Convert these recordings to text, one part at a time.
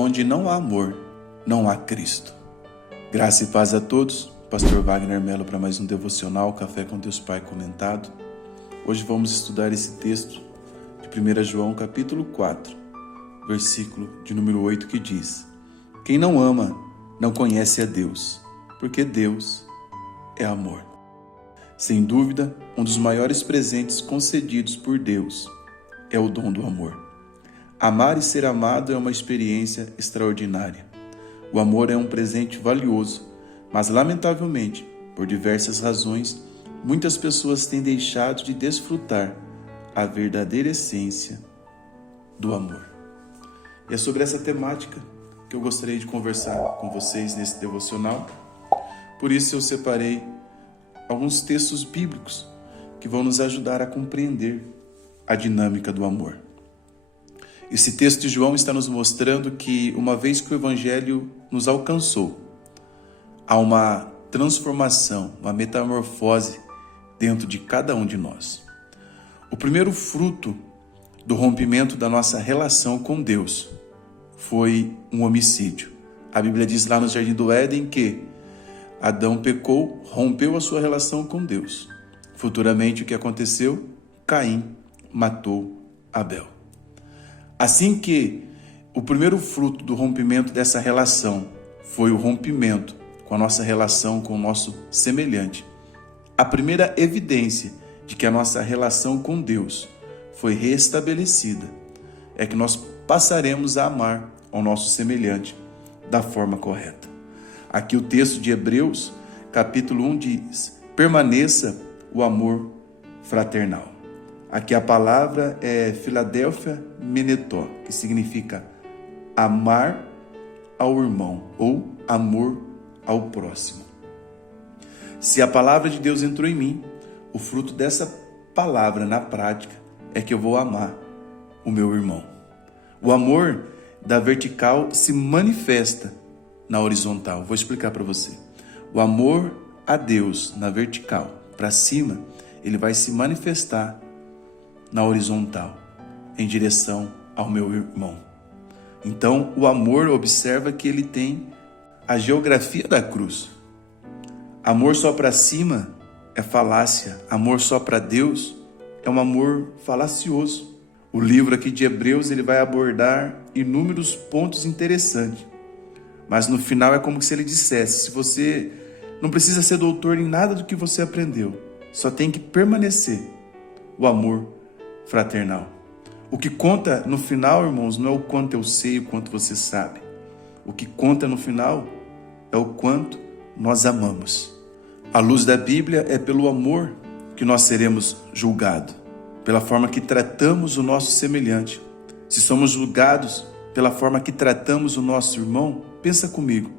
Onde não há amor, não há Cristo. Graça e paz a todos. Pastor Wagner Melo para mais um devocional, Café com Deus Pai comentado. Hoje vamos estudar esse texto de 1 João capítulo 4, versículo de número 8, que diz: Quem não ama, não conhece a Deus, porque Deus é amor. Sem dúvida, um dos maiores presentes concedidos por Deus é o dom do amor. Amar e ser amado é uma experiência extraordinária. O amor é um presente valioso, mas lamentavelmente, por diversas razões, muitas pessoas têm deixado de desfrutar a verdadeira essência do amor. E é sobre essa temática que eu gostaria de conversar com vocês nesse devocional. Por isso eu separei alguns textos bíblicos que vão nos ajudar a compreender a dinâmica do amor. Esse texto de João está nos mostrando que, uma vez que o Evangelho nos alcançou, há uma transformação, uma metamorfose dentro de cada um de nós. O primeiro fruto do rompimento da nossa relação com Deus foi um homicídio. A Bíblia diz lá no Jardim do Éden que Adão pecou, rompeu a sua relação com Deus. Futuramente, o que aconteceu? Caim matou Abel. Assim que o primeiro fruto do rompimento dessa relação foi o rompimento com a nossa relação com o nosso semelhante, a primeira evidência de que a nossa relação com Deus foi restabelecida é que nós passaremos a amar ao nosso semelhante da forma correta. Aqui o texto de Hebreus, capítulo 1 diz: permaneça o amor fraternal. Aqui a palavra é Filadélfia Menetó, que significa amar ao irmão ou amor ao próximo. Se a palavra de Deus entrou em mim, o fruto dessa palavra na prática é que eu vou amar o meu irmão. O amor da vertical se manifesta na horizontal. Vou explicar para você. O amor a Deus na vertical, para cima, ele vai se manifestar na horizontal, em direção ao meu irmão. Então, o amor, observa que ele tem a geografia da cruz. Amor só para cima é falácia. Amor só para Deus é um amor falacioso. O livro aqui de Hebreus, ele vai abordar inúmeros pontos interessantes. Mas no final é como se ele dissesse: se você não precisa ser doutor em nada do que você aprendeu, só tem que permanecer o amor fraternal. O que conta no final, irmãos, não é o quanto eu sei, o quanto você sabe. O que conta no final é o quanto nós amamos. À luz da Bíblia, é pelo amor que nós seremos julgados, pela forma que tratamos o nosso semelhante. Se somos julgados pela forma que tratamos o nosso irmão, pensa comigo,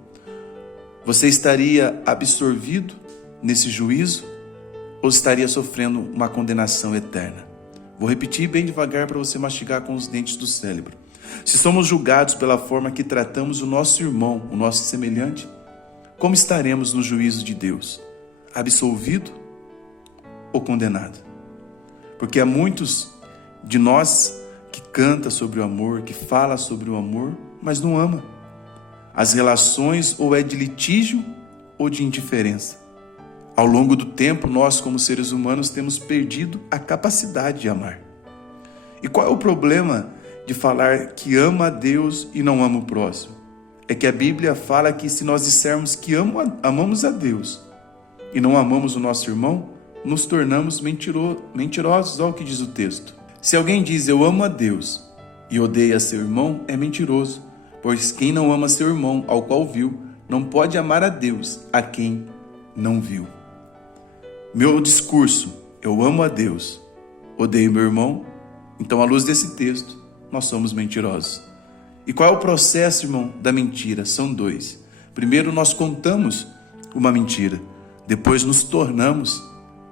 você estaria absorvido nesse juízo ou estaria sofrendo uma condenação eterna? Vou repetir bem devagar para você mastigar com os dentes do cérebro. Se somos julgados pela forma que tratamos o nosso irmão, o nosso semelhante, como estaremos no juízo de Deus? Absolvido ou condenado? Porque há muitos de nós que canta sobre o amor, que fala sobre o amor, mas não ama. As relações ou é de litígio ou de indiferença. Ao longo do tempo, nós, como seres humanos, temos perdido a capacidade de amar. E qual é o problema de falar que ama a Deus e não ama o próximo? É que a Bíblia fala que se nós dissermos que amamos a Deus e não amamos o nosso irmão, nos tornamos mentirosos, olha o que diz o texto. Se alguém diz eu amo a Deus e odeia seu irmão, é mentiroso, pois quem não ama seu irmão, ao qual viu, não pode amar a Deus, a quem não viu. Meu discurso, eu amo a Deus, odeio meu irmão, então à luz desse texto, nós somos mentirosos. E qual é o processo, irmão, da mentira? São dois. Primeiro, nós contamos uma mentira, depois nos tornamos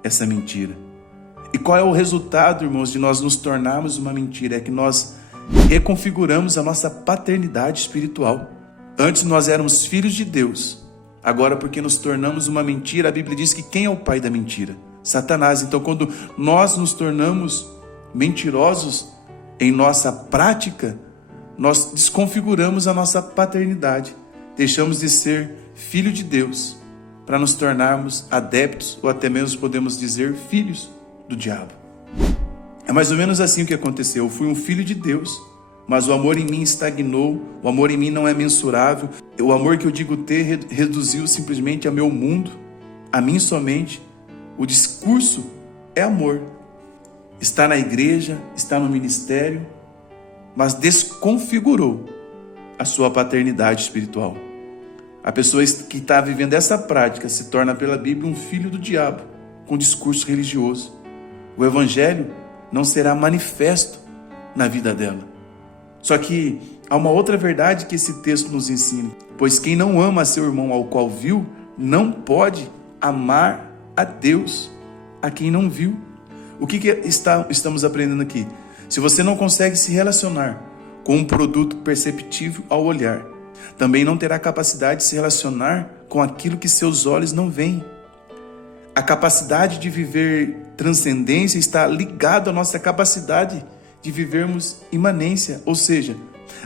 essa mentira. E qual é o resultado, irmãos, de nós nos tornarmos uma mentira? É que nós reconfiguramos a nossa paternidade espiritual. Antes nós éramos filhos de Deus. Agora, porque nos tornamos uma mentira, a Bíblia diz que quem é o pai da mentira? Satanás. Então, quando nós nos tornamos mentirosos em nossa prática, nós desconfiguramos a nossa paternidade. Deixamos de ser filho de Deus para nos tornarmos adeptos, ou até mesmo podemos dizer filhos do diabo. É mais ou menos assim o que aconteceu. Eu fui um filho de Deus, mas o amor em mim estagnou, o amor em mim não é mensurável. O amor que eu digo ter reduziu simplesmente a meu mundo, a mim somente. O discurso é amor. Está na igreja, está no ministério, mas desconfigurou a sua paternidade espiritual. A pessoa que está vivendo essa prática se torna pela Bíblia um filho do diabo, com discurso religioso. O evangelho não será manifesto na vida dela. Só que há uma outra verdade que esse texto nos ensina. Pois quem não ama a seu irmão ao qual viu, não pode amar a Deus a quem não viu. O que estamos aprendendo aqui? Se você não consegue se relacionar com um produto perceptível ao olhar, também não terá capacidade de se relacionar com aquilo que seus olhos não veem. A capacidade de viver transcendência está ligada à nossa capacidade de vivermos imanência, ou seja,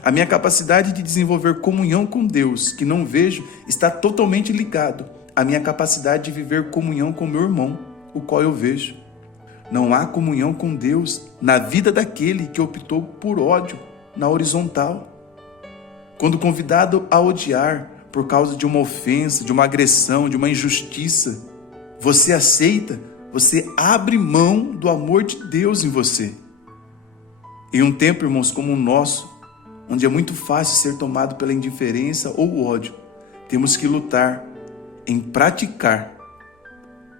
a minha capacidade de desenvolver comunhão com Deus, que não vejo, está totalmente ligado à minha capacidade de viver comunhão com meu irmão, o qual eu vejo. Não há comunhão com Deus na vida daquele que optou por ódio na horizontal. Quando convidado a odiar por causa de uma ofensa, de uma agressão, de uma injustiça, você aceita, você abre mão do amor de Deus em você. Em um tempo, irmãos, como o nosso, onde é muito fácil ser tomado pela indiferença ou o ódio, temos que lutar em praticar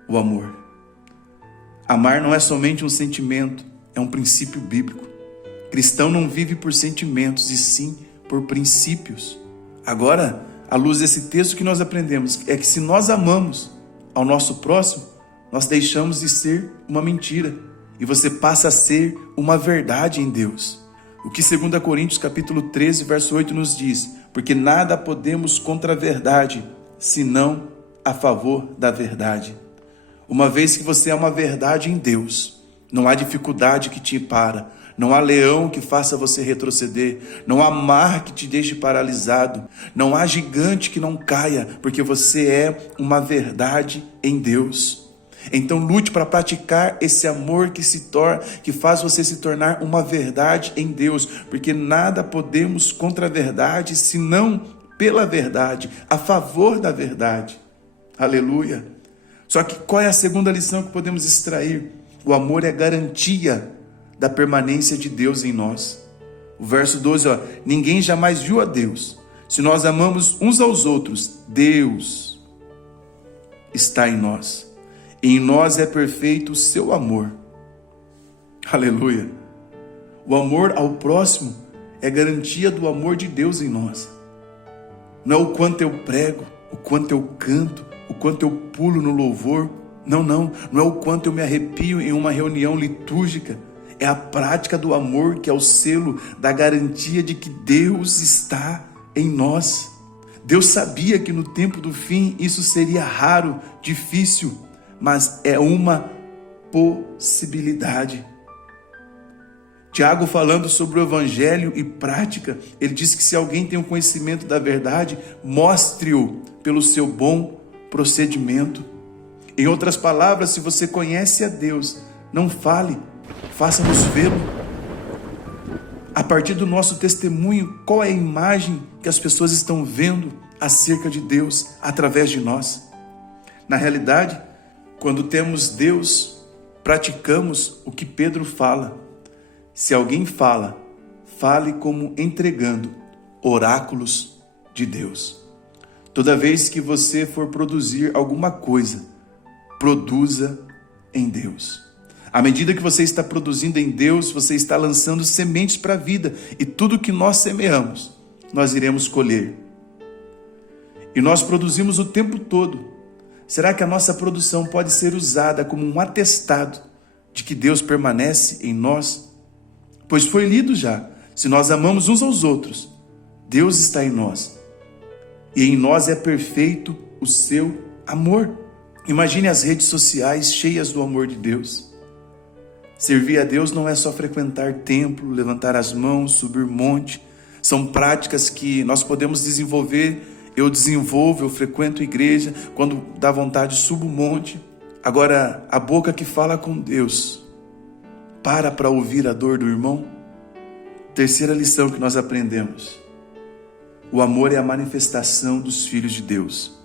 o amor. Amar não é somente um sentimento, é um princípio bíblico. Cristão não vive por sentimentos, e sim por princípios. Agora, à luz desse texto que nós aprendemos, é que se nós amamos ao nosso próximo, nós deixamos de ser uma mentira e você passa a ser uma verdade em Deus. O que 2 Coríntios capítulo 13, verso 8 nos diz: porque nada podemos contra a verdade, senão a favor da verdade. Uma vez que você é uma verdade em Deus, não há dificuldade que te para, não há leão que faça você retroceder, não há mar que te deixe paralisado, não há gigante que não caia, porque você é uma verdade em Deus. Então lute para praticar esse amor que faz você se tornar uma verdade em Deus, porque nada podemos contra a verdade, senão pela verdade, a favor da verdade. Aleluia! Só que qual é a segunda lição que podemos extrair? O amor é garantia da permanência de Deus em nós. O verso 12, ninguém jamais viu a Deus. Se nós amamos uns aos outros, Deus está em nós. E em nós é perfeito o seu amor. Aleluia! O amor ao próximo é garantia do amor de Deus em nós. Não é o quanto eu prego, o quanto eu canto, o quanto eu pulo no louvor. Não é o quanto eu me arrepio em uma reunião litúrgica. É a prática do amor que é o selo da garantia de que Deus está em nós. Deus sabia que no tempo do fim isso seria raro, difícil, mas é uma possibilidade. Tiago, falando sobre o evangelho e prática, ele diz que se alguém tem o conhecimento da verdade, mostre-o pelo seu bom procedimento. Em outras palavras, se você conhece a Deus, não fale, faça-nos vê-lo. A partir do nosso testemunho, qual é a imagem que as pessoas estão vendo acerca de Deus através de nós? Na realidade, quando temos Deus, praticamos o que Pedro fala. Se alguém fala, fale como entregando oráculos de Deus. Toda vez que você for produzir alguma coisa, produza em Deus. À medida que você está produzindo em Deus, você está lançando sementes para a vida. E tudo que nós semeamos, nós iremos colher. E nós produzimos o tempo todo. Será que a nossa produção pode ser usada como um atestado de que Deus permanece em nós? Pois foi lido já, se nós amamos uns aos outros, Deus está em nós. E em nós é perfeito o seu amor. Imagine as redes sociais cheias do amor de Deus. Servir a Deus não é só frequentar templo, levantar as mãos, subir monte. São práticas que nós podemos desenvolver. Eu desenvolvo, eu frequento a igreja, quando dá vontade subo o monte. Agora, a boca que fala com Deus, para ouvir a dor do irmão? Terceira lição que nós aprendemos: o amor é a manifestação dos filhos de Deus.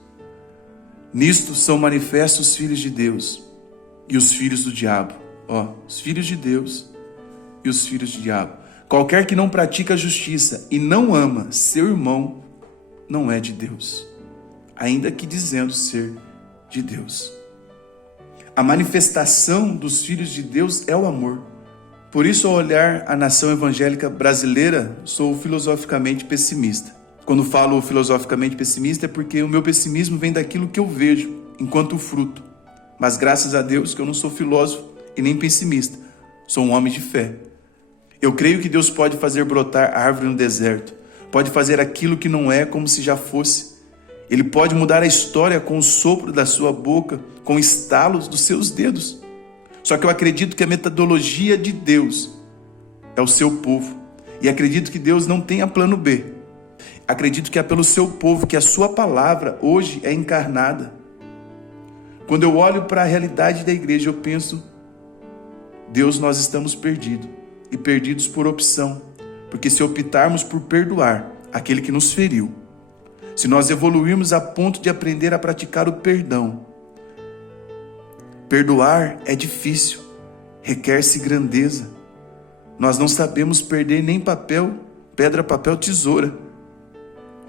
Nisto são manifestos os filhos de Deus e os filhos do diabo. Os filhos de Deus e os filhos do diabo. Qualquer que não pratica a justiça e não ama seu irmão, não é de Deus, ainda que dizendo ser de Deus. A manifestação dos filhos de Deus é o amor. Por isso, ao olhar a nação evangélica brasileira, sou filosoficamente pessimista. Quando falo filosoficamente pessimista é porque o meu pessimismo vem daquilo que eu vejo enquanto fruto. Mas graças a Deus que eu não sou filósofo e nem pessimista, sou um homem de fé. Eu creio que Deus pode fazer brotar árvore no deserto, pode fazer aquilo que não é como se já fosse. Ele pode mudar a história com o sopro da sua boca, com estalos dos seus dedos. Só que eu acredito que a metodologia de Deus é o seu povo. E acredito que Deus não tenha plano B. Acredito que é pelo seu povo que a sua palavra hoje é encarnada. Quando eu olho para a realidade da igreja, eu penso: Deus, nós estamos perdidos. E perdidos por opção. Porque se optarmos por perdoar aquele que nos feriu, se nós evoluirmos a ponto de aprender a praticar o perdão, perdoar é difícil, requer-se grandeza. Nós não sabemos perder nem pedra, papel, tesoura.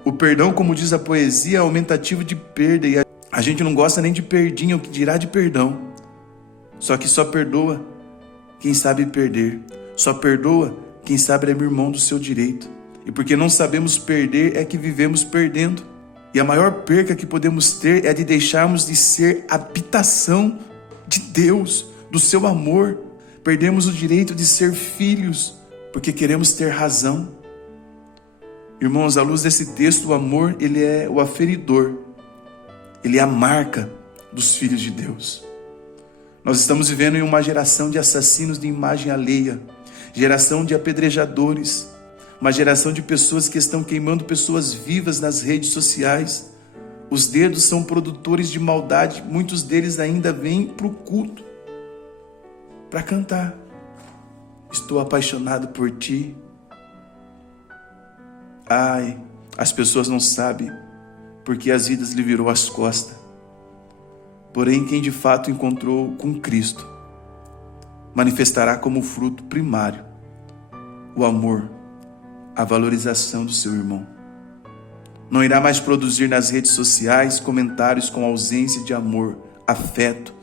O perdão, como diz a poesia, é aumentativo de perda, e a gente não gosta nem de perdinha, o que dirá de perdão. Só que só perdoa quem sabe perder, só perdoa quem sabe abrir mão do seu direito. E porque não sabemos perder é que vivemos perdendo. E a maior perca que podemos ter é de deixarmos de ser habitação de Deus, do seu amor. Perdemos o direito de ser filhos, porque queremos ter razão. Irmãos, à luz desse texto, o amor, ele é o aferidor. Ele é a marca dos filhos de Deus. Nós estamos vivendo em uma geração de assassinos de imagem alheia, geração de apedrejadores, uma geração de pessoas que estão queimando pessoas vivas nas redes sociais. Os dedos são produtores de maldade, muitos deles ainda vêm para o culto, para cantar: estou apaixonado por ti. Ai, as pessoas não sabem porque as vidas lhe virou as costas. Porém, quem de fato encontrou com Cristo, manifestará como fruto primário o amor, a valorização do seu irmão. Não irá mais produzir nas redes sociais comentários com ausência de amor, afeto,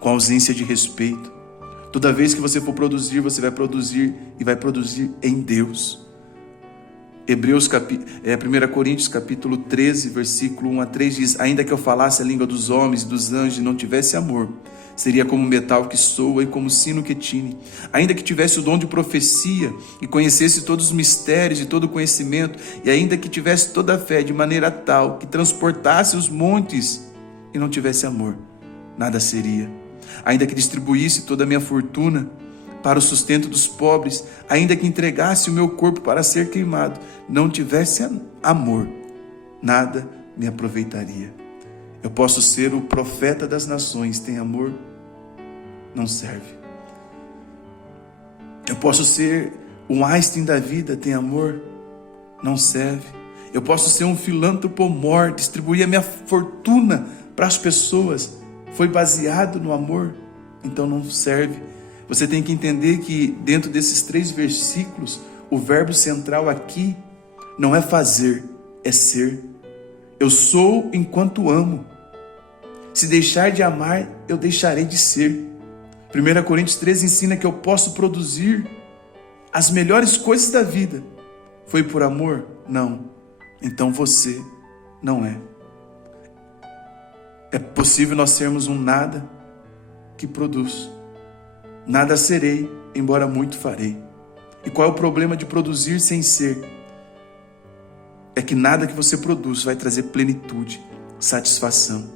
com ausência de respeito. Toda vez que você for produzir, você vai produzir e vai produzir em Deus. 1 Coríntios capítulo 13, versículo 1 a 3 diz: ainda que eu falasse a língua dos homens e dos anjos e não tivesse amor, seria como metal que soa e como sino que tine. Ainda que tivesse o dom de profecia e conhecesse todos os mistérios e todo o conhecimento, e ainda que tivesse toda a fé de maneira tal que transportasse os montes e não tivesse amor, nada seria. Ainda que distribuísse toda a minha fortuna para o sustento dos pobres, ainda que entregasse o meu corpo para ser queimado, não tivesse amor, nada me aproveitaria. Eu posso ser o profeta das nações, tem amor? Não serve. Eu posso ser o Einstein da vida, tem amor? Não serve. Eu posso ser um filântropo mor, distribuir a minha fortuna para as pessoas, foi baseado no amor? Então não serve. Você tem que entender que dentro desses 3 versículos, o verbo central aqui não é fazer, é ser. Eu sou enquanto amo. Se deixar de amar, eu deixarei de ser. 1 Coríntios 13 ensina que eu posso produzir as melhores coisas da vida. Foi por amor? Não. Então você não é. É possível nós sermos um nada que produz. Nada serei, embora muito farei. E qual é o problema de produzir sem ser? É que nada que você produz vai trazer plenitude, satisfação.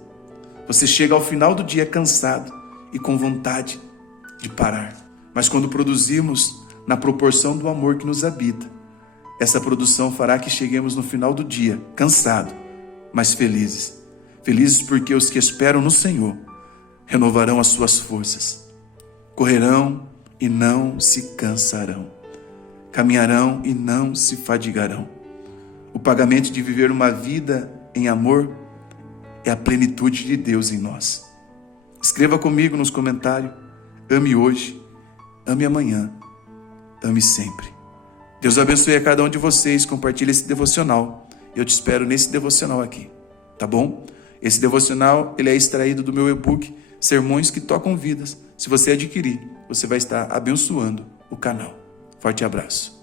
Você chega ao final do dia cansado e com vontade de parar. Mas quando produzimos na proporção do amor que nos habita, Essa produção fará que cheguemos no final do dia, cansados, mas felizes. Felizes porque os que esperam no Senhor renovarão as suas forças. Correrão e não se cansarão. Caminharão e não se fadigarão. O pagamento de viver uma vida em amor é a plenitude de Deus em nós. Escreva comigo nos comentários. Ame hoje, ame amanhã, ame sempre. Deus abençoe a cada um de vocês. Compartilhe esse devocional. Eu te espero nesse devocional aqui, tá bom? Esse devocional, ele é extraído do meu e-book Sermões que Tocam Vidas. Se você adquirir, você vai estar abençoando o canal. Forte abraço.